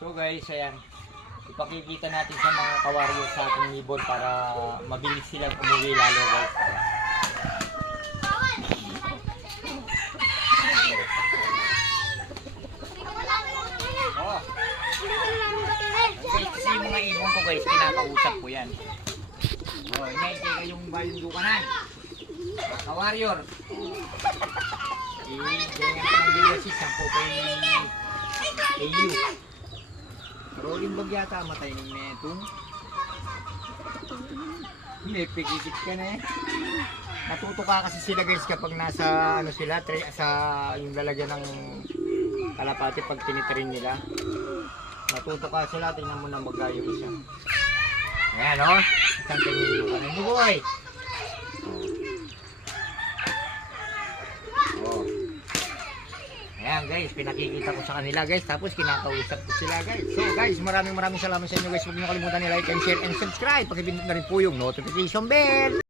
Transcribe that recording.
So guys, ayan. Ipakikita natin sa mga kawaryo sa ating ibon para mabilis silang umuwi lalo guys. Oh. Guys, kasi yung mga ibon ko guys, kinakausap ko yan. Oh, inaintay kayong balundukanan. Mga kawaryor. Ganyan ko ng bilasis. Sampo pa yung AU. Rolling bag yata matay ng netong. Hindi, pigikit ka na eh. Natutuka kasi sila guys kapag nasa ano sila, sa yung lalagyan ng kalapati pag tinitrin nila. Natutuka sila, tingnan mo na magayo isa. Ayan o, isang tingin ka na nyo boy. Oh. Ayan guys, pinakikita ko sa kanila guys, tapos kinakausap ko sila guys. So guys, maraming salamat sa inyo guys. Huwag niyo kalimutan ni like and share and subscribe. Pakipindot na rin po yung notification bell.